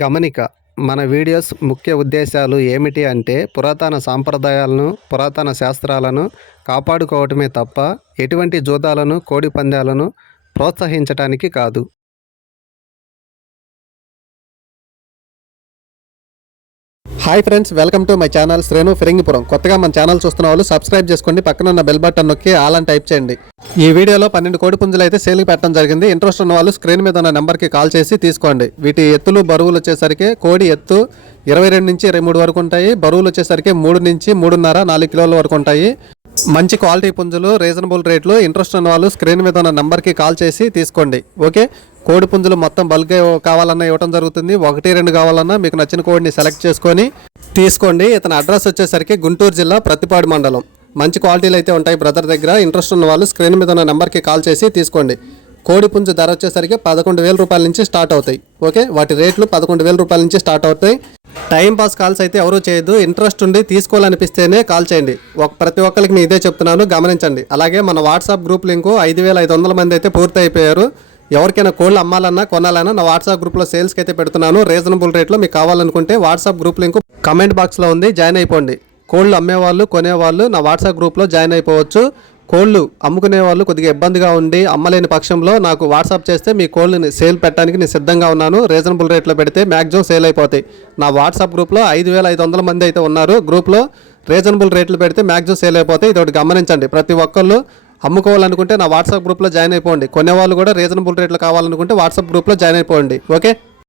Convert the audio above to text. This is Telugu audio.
గమనిక మన వీడియోస్ ముఖ్య ఉద్దేశాలు ఏమిటి అంటే పురాతన సాంప్రదాయాలను పురాతన శాస్త్రాలను కాపాడుకోవటమే తప్ప ఎటువంటి జూదాలను కోడి పందాలను ప్రోత్సహించటానికి కాదు. Hi friends welcome to my channel Sreenu Phirangipuram కొత్తగా మన ఛానల్ చూస్తున్న వాళ్ళు సబ్స్క్రైబ్ చేసుకోండి పక్కన ఉన్న బెల్ బటన్ నొక్కి ఆల్ టైప్ చేయండి. ఈ వీడియోలో పన్నెండు కోడి పుంజులు అయితే సేల్కి పెట్టడం జరిగింది. ఇంట్రెస్ట్ ఉన్న వాళ్ళు స్క్రీన్ మీద ఉన్న నెంబర్కి కాల్ చేసి తీసుకోండి. వీటి ఎత్తులు బరువులు వచ్చేసరికి కోడి ఎత్తు ఇరవై రెండు నుంచి ఇరవై మూడు వరకు ఉంటాయి. బరువులు వచ్చేసరికి మూడు నుంచి మూడున్నర నాలుగు కిలోల వరకు ఉంటాయి. మంచి క్వాలిటీ పుంజులు రీజనబుల్ రేట్లు ఇంట్రెస్ట్ ఉన్న వాళ్ళు స్క్రీన్ మీద ఉన్న నెంబర్కి కాల్ చేసి తీసుకోండి. ఓకే? కోడి పుంజులు మొత్తం బల్క్ కావాలన్నా ఇవ్వడం జరుగుతుంది. ఒకటి రెండు కావాలన్నా మీకు నచ్చిన కోడిని సెలెక్ట్ చేసుకొని తీసుకోండి. ఇతని అడ్రస్ వచ్చేసరికి గుంటూరు జిల్లా ప్రతిపాడు మండలం. మంచి క్వాలిటీలు అయితే ఉంటాయి బ్రదర్ దగ్గర. ఇంట్రెస్ట్ ఉన్న వాళ్ళు స్క్రీన్ మీద ఉన్న నెంబర్కి కాల్ చేసి తీసుకోండి. కోడి పుంజు ధర వచ్చేసరికి పదకొండు వేల రూపాయల నుంచి స్టార్ట్ అవుతాయి. ఓకే? వాటి రేట్లు పదకొండు వేల రూపాయల నుంచి స్టార్ట్ అవుతాయి. టైం పాస్ కాల్స్ అయితే ఎవరూ చేయొద్దు. ఇంట్రెస్ట్ ఉండి తీసుకోవాలనిపిస్తేనే కాల్ చేయండి. ఒక ప్రతి ఒక్కరికి నేను ఇదే చెప్తున్నాను గమనించండి. అలాగే మన వాట్సాప్ గ్రూప్ లింకు ఐదు వేల ఐదు వందల మంది అయితే పూర్తి అయిపోయారు ఎవరికైనా కోళ్ళు అమ్మాలన్నా కొనాలన్నా నా వాట్సాప్ గ్రూప్లో సేల్స్కి అయితే పెడుతున్నాను. రీజనబుల్ రేట్లో మీకు కావాలనుకుంటే వాట్సాప్ గ్రూప్ లింక్ కమెంట్ బాక్స్లో ఉంది జాయిన్ అయిపోండి. కోళ్ళు అమ్మేవాళ్ళు కొనేవాళ్ళు నా వాట్సాప్ గ్రూప్లో జాయిన్ అయిపోవచ్చు. కోళ్ళు అమ్ముకునే వాళ్ళు కొద్దిగా ఇబ్బందిగా ఉండి అమ్మలేని పక్షంలో నాకు వాట్సాప్ చేస్తే మీ కోళ్ళని సేల్ పెట్టడానికి నేను సిద్ధంగా ఉన్నాను. రీజనబుల్ రేట్లో పెడితే మ్యాక్సిమం సేల్ అయిపోతాయి. నా వాట్సాప్ గ్రూప్లో ఐదు వేల ఐదు వందల మంది అయితే ఉన్నారు. గ్రూప్లో రీజనబుల్ రేట్లు పెడితే మ్యాక్సిమం సేల్ అయిపోతాయి. ఇది ఒకటి గమనించండి. ప్రతి ఒక్కళ్ళు అమ్ముకోవాలనుకుంటే నా వాట్సాప్ గ్రూప్లో జాయిన్ అయిపోండి. కొనేవాళ్ళు కూడా రీజనబుల్ రేట్లు కావాలనుకుంటే వాట్సాప్ గ్రూప్లో జాయిన్ అయిపోండి. ఓకే?